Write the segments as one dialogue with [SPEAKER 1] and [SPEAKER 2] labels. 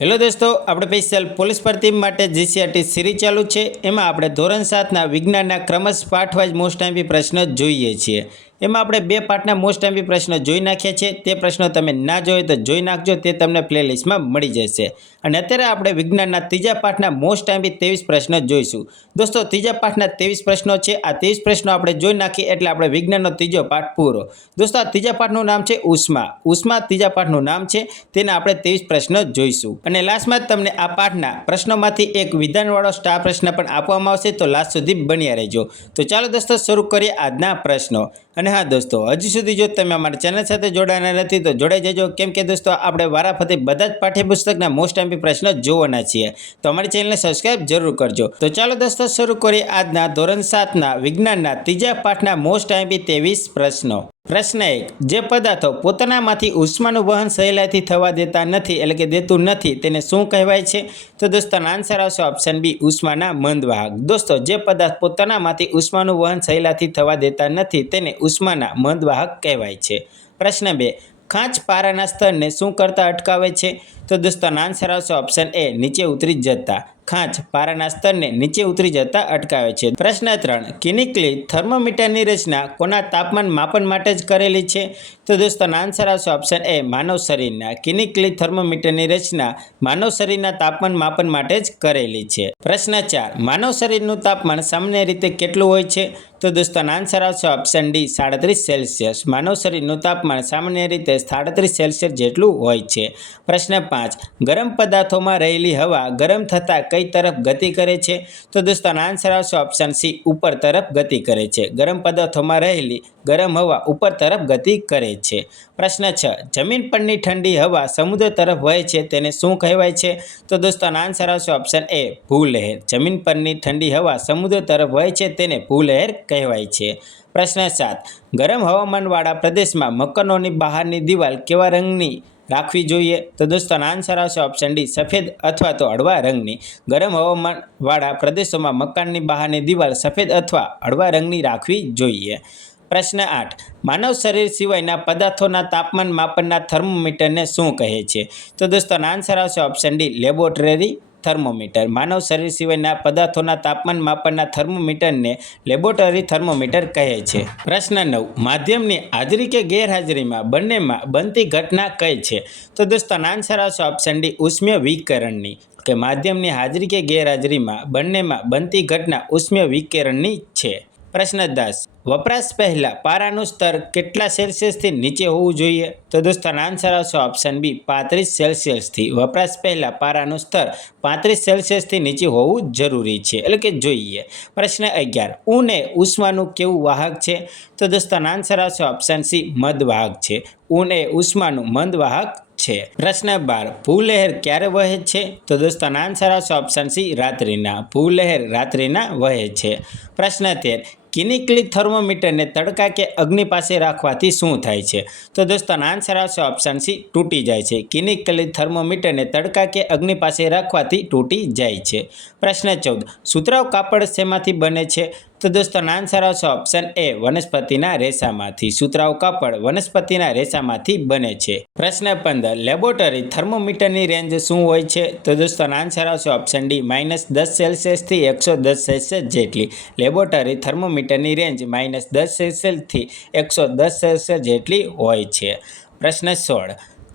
[SPEAKER 1] Hello દોસ્તો, આપણે special police ભરતી માટે જીસીઆરટી સિરીઝ ચાલુ છે. એમાં આપણે ધોરણ સાતના વિજ્ઞાનના ક્રમશ પાઠવાજ મોસ્ટ ટાઈમથી પ્રશ્ન જોઈએ છીએ. એમાં આપણે બે પાઠના મોસ્ટ એમ્પી પ્રશ્ન જોઈ નાખ્યા છે. તે પ્રશ્નો તમે ના જોયો તો જોઈ નાખજો, તે તમને પ્લેલિસ્ટમાં મળી જશે. અને અત્યારે આપણે વિજ્ઞાનના ત્રીજા પાઠના મોસ્ટ એમ્પી ત્રેવીસ પ્રશ્નો જોઈશું. દોસ્તો, ત્રીજા પાઠના ત્રેવીસ પ્રશ્નો છે. આ ત્રેવીસ પ્રશ્નો આપણે જોઈ નાખીએ એટલે આપણે વિજ્ઞાનનો ત્રીજો પાઠ પૂરો. દોસ્તો, આ ત્રીજા પાઠનું નામ છે ઉષ્મા. ઉષ્મા ત્રીજા પાઠનું નામ છે. તેને આપણે ત્રેવીસ પ્રશ્ન જોઈશું. અને લાસ્ટમાં તમને આ પાઠના પ્રશ્નોમાંથી એક વિધાનવાળો સ્ટાર પ્રશ્ન પણ આપવામાં આવશે. તો લાસ્ટ સુધી બન્યા રહેજો. તો ચાલો દોસ્તો, શરૂ કરીએ આજના પ્રશ્નો. અને હા દોસ્તો, હજી સુધી જો તમે અમારા ચેનલ સાથે જોડાયા નથી, તો જોડાઈ જજો. કેમ કે દોસ્તો, આપણે વારાફરતી બધા જ પાઠ્યપુસ્તકના મોસ્ટ એમ્પી પ્રશ્ન જોવાના છીએ. તો અમારી ચેનલને સબસ્ક્રાઇબ જરૂર કરજો. તો ચાલો દોસ્તો, શરૂ કરીએ આજના ધોરણ સાતના વિજ્ઞાનના ત્રીજા પાઠના મોસ્ટ એમ્પી ત્રેવીસ પ્રશ્નો. પ્રશ્ન એક, જે પદાર્થો પોતાનામાંથી ઉષ્માનું વહન સહેલાઈથી થવા દેતા નથી એટલે કે દેતું નથી તેને શું કહેવાય છે? તો દોસ્તોનો આન્સર આવશે ઓપ્શન બી ઉષ્માના મંદવાહક. દોસ્તો, જે પદાર્થ પોતાનામાંથી ઉષ્માનું વહન સહેલાથી થવા દેતા નથી તેને ઉષ્માના મંદવાહક કહેવાય છે. પ્રશ્ન બે, ખાંચ પારાના સ્તરને શું કરતા અટકાવે છે? તો દોસ્તોનો આન્સર આવશે ઓપ્શન એ નીચે ઉતરી જતા. ખાંચ પારાના સ્તરને નીચે ઉતરી જતા અટકાવે છે. પ્રશ્ન ત્રણ, કિનિકલી થર્મોમીટરની રચના કોના તાપમાન માપન માટે જ કરેલી છે? તો દોસ્તો આન્સર આવશે ઓપ્શન એ માનવ શરીરના. કિનિકલી થર્મોમીટરની રચના માનવ શરીરના તાપમાન માપન માટે જ કરેલી છે. પ્રશ્ન ચાર, માનવ શરીરનું તાપમાન સામાન્ય રીતે કેટલું હોય છે? તો દોસ્તો આન્સર આવશે ઓપ્શન ડી સાડત્રીસ સેલ્સિયસ. માનવ શરીરનું તાપમાન સામાન્ય રીતે સાડત્રીસ સેલ્સિયસ જેટલું હોય છે. પ્રશ્ન પાંચ, ગરમ પદાર્થોમાં રહેલી હવા ગરમ થતાં કઈ તરફ ગતિ કરે છે? તો દોસ્તો આન્સર આવશે ઓપ્શન સી ઉપર તરફ ગતિ કરે છે. ગરમ પદાર્થોમાં રહેલી ગરમ હવા ઉપર તરફ ગતિ કરે છે. પ્રશ્ન છ, જમીન પરની ઠંડી હવા સમુદ્ર તરફ વહે છે તેને શું કહેવાય છે? તો દોસ્તો આન્સર આવશે ઓપ્શન એ ભૂલહેર. જમીન પરની ઠંડી હવા સમુદ્ર તરફ વહે છે તેને ભૂલહેર કહેવાય છે. પ્રશ્ન સાત, ગરમ હવામાનવાળા પ્રદેશમાં મકાનોની બહારની દિવાલ કેવા રંગની રાખવી જોઈએ. તો દોસ્તો આન્સર આવશે ઓપ્શન ડી, સફેદ અથવા તો હળવા રંગની. ગરમ હવામાનવાળા પ્રદેશોમાં મકાનની બહારની દિવાલ સફેદ અથવા હળવા રંગની રાખવી જોઈએ. પ્રશ્ન આઠ, માનવ શરીર સિવાયના પદાર્થોના તાપમાન માપનના થર્મોમીટરને શું કહે છે? તો દોસ્તો આન્સર આવશે ઓપ્શન ડી, લેબોરેટરી થર્મોમીટર. માનવ શરીર સિવાયના પદાર્થોના તાપમાન માપનના થર્મોમીટરને લેબોરેટરી થર્મોમીટર કહે છે. પ્રશ્ન નવ. માધ્યમની હાજરી કે ગેરહાજરીમાં બંનેમાં બનતી ઘટના કઈ છે? તો દોસ્તો આન્સર આવશે ઓપ્શન ડી ઉષ્મ્ય વિકરણની કે માધ્યમની હાજરી કે ગેરહાજરીમાં બંનેમાં બનતી ઘટના ઉષ્મ્ય વિકિરણની છે. પ્રશ્ન દસ વપરાશ પહેલાં પારાનું સ્તર કેટલા સેલ્સિયસથી નીચે હોવું જોઈએ? તો દોસ્તો આન્સર આવશે ઓપ્શન બી પાંત્રીસ સેલ્સિયસથી. વપરાશ પહેલાં પારાનું સ્તર પાંત્રીસ સેલ્સિયસથી નીચે હોવું જરૂરી છે. એટલે કે જોઈએ. પ્રશ્ન અગિયાર ઊને ઉષ્માનું કેવું વાહક છે? તો દોસ્તો આન્સર આવશે ઓપ્શન સી મદવાહક છે. ઊન એ ઉષ્માનું મંદવાહક છે. પ્રશ્ન બાર ભૂલહેર ક્યારે વહે છે? તો દોસ્તો આન્સર આવશે ઓપ્શન સી રાત્રિના. ભૂલહેર રાત્રિના વહે છે. પ્રશ્ન તેર કિનિકલી થર્મોમીટરને તડકા કે અગ્નિ પાસે રાખવાથી શું થાય છે? તો દોસ્તો આન્સર આવશે ઓપ્શન સી તૂટી જાય છે. કિનિકલી થર્મોમીટરને તડકા કે અગ્નિ પાસે રાખવાથી તૂટી જાય છે. પ્રશ્ન ચૌદ સુતરાવ કાપડ શેમાંથી બને છે? તો દોસ્તો આન્સર આવશે ઓપ્શન એ વનસ્પતિના રેસામાંથી. સુતરાઉ કાપડ વનસ્પતિના રેસામાંથી બને છે. પ્રશ્ન પંદર લેબોરેટરી થર્મોમીટરની રેન્જ શું હોય છે? તો દોસ્તો આન્સર આવશે ઓપ્શન ડી માઇનસ દસ સેલ્સિયસથી એકસો દસ સેલ્સિયસ જેટલી. લેબોરેટરી થર્મોમીટરની રેન્જ માઇનસ દસ સેલ્સિયસથી એકસો દસ સેલ્સિયસ જેટલી હોય છે. પ્રશ્ન સોળ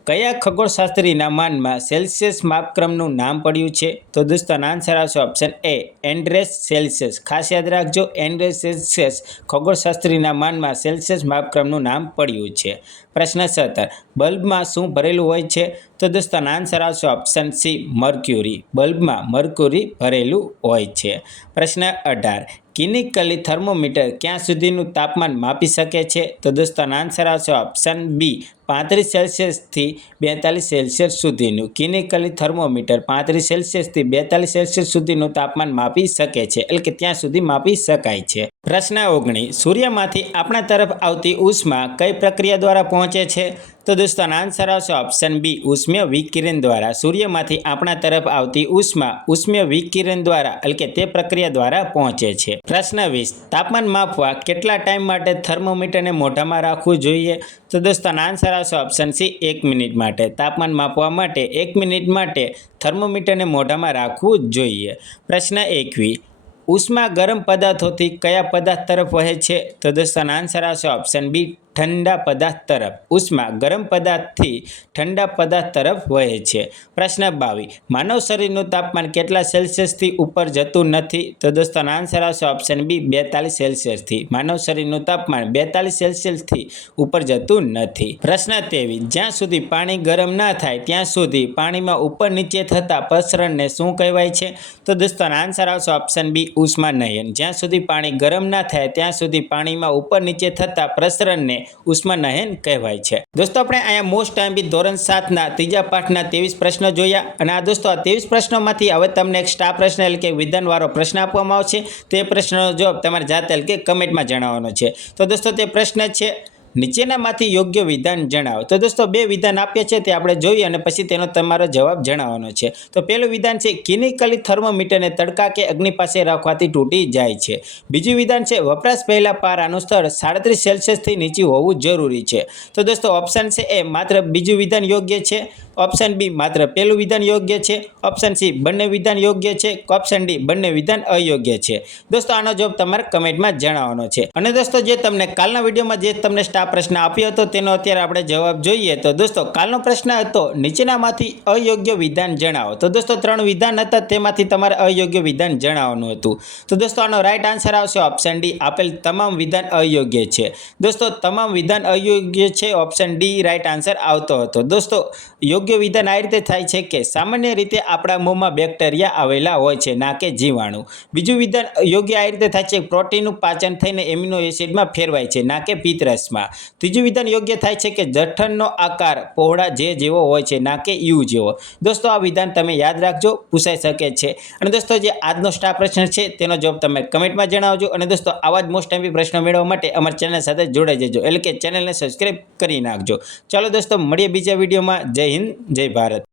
[SPEAKER 1] કયા ખગોળશાસ્ત્રીના માનમાં સેલ્સિયસ માપક્રમનું નામ પડ્યું છે? તો દોસ્તો આન્સર આવશે ઓપ્શન એ એન્ડ્રેસ સેલ્સિયસ. ખાસ યાદ રાખજો, એન્ડ્રેસ સેલ્સિયસ ખગોળશાસ્ત્રીના માનમાં સેલ્સિયસ માપક્રમનું નામ પડ્યું છે. પ્રશ્ન સત્તર, બલ્બમાં શું ભરેલું હોય છે? તો દોસ્તો આન્સર આવશે ઓપ્શન સી મર્ક્યુરી બલ્બમાં મર્ક્યુરી ભરેલું હોય છે. પ્રશ્ન અઢાર, કિનિકલી થર્મોમીટર ક્યાં સુધીનું તાપમાન માપી શકે છે? તો દોસ્તો આન્સર આવશે ઓપ્શન બી પાંત્રીસ સેલ્સિયસથી બેતાલીસ સેલ્સિયસ સુધીનું કિનિકલી થર્મોમીટર પાંત્રીસ સેલ્સિયસથી બેતાલીસ સેલ્સિયસ સુધીનું તાપમાન માપી શકે છે. એટલે કે ત્યાં સુધી માપી શકાય છે. પ્રશ્ન ઓગણીસ સૂર્યમાંથી આપણા તરફ આવતી ઉષ્મા કઈ પ્રક્રિયા દ્વારા પહોંચે છે? તો દોસ્તો આન્સર આવશે ઓપ્શન બી ઉષ્મ્ય વિકિરણ દ્વારા. સૂર્યમાંથી આપણા તરફ આવતી ઉષ્મા ઉષ્મ્ય વિકિરણ દ્વારા, એટલે કે તે પ્રક્રિયા દ્વારા પહોંચે છે. પ્રશ્ન વીસ, તાપમાન માપવા કેટલા ટાઈમ માટે થર્મોમીટરને મોઢામાં રાખવું જોઈએ? તો દોસ્તો આન્સર આવશે ઓપ્શન સી એક મિનિટ માટે. તાપમાન માપવા માટે એક મિનિટ માટે થર્મોમીટરને મોઢામાં રાખવું જોઈએ. પ્રશ્ન એકવી ઉષ્મા ગરમ પદાર્થોથી કયા પદાર્થ તરફ વહે છે? તો દોસ્તો, આન્સર આવશે ઓપ્શન બી ઠંડા પદાર્થ તરફ. ઉષ્મા ગરમ પદાર્થથી ઠંડા પદાર્થ તરફ વહે છે. પ્રશ્ન બાવીસ. માનવ શરીરનું તાપમાન કેટલા સેલ્સિયસથી ઉપર જતું નથી? તો દોસ્તો, આનો આન્સર આવશે ઓપ્શન બી, બેતાલીસ સેલ્સિયસથી. માનવ શરીરનું તાપમાન બેતાલીસ સેલ્સિયસથી ઉપર જતું નથી. પ્રશ્ન તેવી જ્યાં સુધી પાણી ગરમ ના થાય, ત્યાં સુધી પાણીમાં ઉપર નીચે થતા પ્રસરણને શું કહેવાય છે? તો દોસ્તો, આનો આન્સર આવશે ઓપ્શન બી, ઉષ્માનયન. જ્યાં સુધી પાણી ગરમ ના થાય, ત્યાં સુધી પાણીમાં ઉપર નીચે થતા પ્રસરણને ઉષ્માનયન કહેવાય છે. દોસ્તો, આપણે અહીંયા મોસ્ટ ટાઈમ બી ધોરણ સાતના ત્રીજા પાઠના ત્રેવીસ પ્રશ્નો જોયા અને આ દોસ્તો, આ ત્રેવીસ પ્રશ્નોમાંથી હવે તમને એક સ્ટાફ પ્રશ્ન એટલે કે વિધાનવાળો પ્રશ્ન આપવામાં આવશે. તે પ્રશ્નનો જવાબ તમારે જાતે એટલે કે કમેન્ટમાં જણાવવાનો છે. તો દોસ્તો, તે પ્રશ્ન છે નીચેનામાંથી યોગ્ય વિધાન જણાવો. તો દોસ્તો, બે વિધાન આપ્યા છે, તે આપણે જોઈએ અને પછી તેનો તમારો જવાબ જણાવવાનો છે. તો પહેલું વિધાન છે, કિનિકલી થર્મોમીટરને તડકા કે અગ્નિ પાસે રાખવાથી તૂટી જાય છે. બીજું વિધાન છે, વપરાશ પહેલાં પારાનું સ્તર સાડત્રીસ સેલ્સિયસથી નીચું હોવું જરૂરી છે. તો દોસ્તો, ઓપ્શન છે એ માત્ર બીજું વિધાન યોગ્ય છે, ઓપ્શન બી માત્ર પહેલું વિધાન યોગ્ય છે, ઓપ્શન સી બંને વિધાન યોગ્ય છે, ઓપ્શન ડી બંને વિધાન અયોગ્ય છે. દોસ્તો, આનો જવાબ તમારે કમેન્ટમાં જણાવવાનો છે. અને દોસ્તો, જે તમને કાલના વિડીયોમાં જે તમને સ્ટાર પ્રશ્ન આપ્યો હતો, તેનો અત્યારે આપણે જવાબ જોઈએ. તો દોસ્તો, કાલનો પ્રશ્ન હતો, નીચેનામાંથી અયોગ્ય વિધાન જણાવો. તો દોસ્તો, ત્રણ વિધાન હતા, તેમાંથી તમારે અયોગ્ય વિધાન જણાવવાનું હતું. તો દોસ્તો, આનો રાઈટ આન્સર આવશે ઓપ્શન ડી આપેલ તમામ વિધાન અયોગ્ય છે. દોસ્તો, તમામ વિધાન અયોગ્ય છે ઓપ્શન ડી રાઈટ આન્સર આવતો હતો. દોસ્તો, યોગ્ય વિધાન આ રીતે થાય છે કે, સામાન્ય રીતે આપણા મોંમાં બેક્ટેરિયા આવેલા હોય છે, ના કે જીવાણુ. બીજું વિધાન યોગ્ય આ રીતે થાય છે, પ્રોટીનનું પાચન થઈને એમિનો એસિડમાં ફેરવાય છે, ના કે પિત્તરસમાં ત્રીજું વિધાન યોગ્ય થાય છે કે જઠરનો આકાર પહોળા જે જેવો હોય છે, ના કે યુ જેવો. દોસ્તો, આ વિધાન તમે યાદ રાખજો, પૂછાઈ શકે છે. અને દોસ્તો, જે આજનો સ્ટાર પ્રશ્ન છે, તેનો જવાબ તમે કમેન્ટમાં જણાવજો. અને દોસ્તો, આવા જ મોસ્ટ ટાઈમ પ્રશ્નો મેળવવા માટે અમારી ચેનલ સાથે જોડાઈ જજો. એટલે કે ચેનલને સબસ્ક્રાઈબ કરી નાખજો. ચાલો દોસ્તો, મળીએ બીજા વિડીયોમાં. જય હિન્દ, જય ભારત.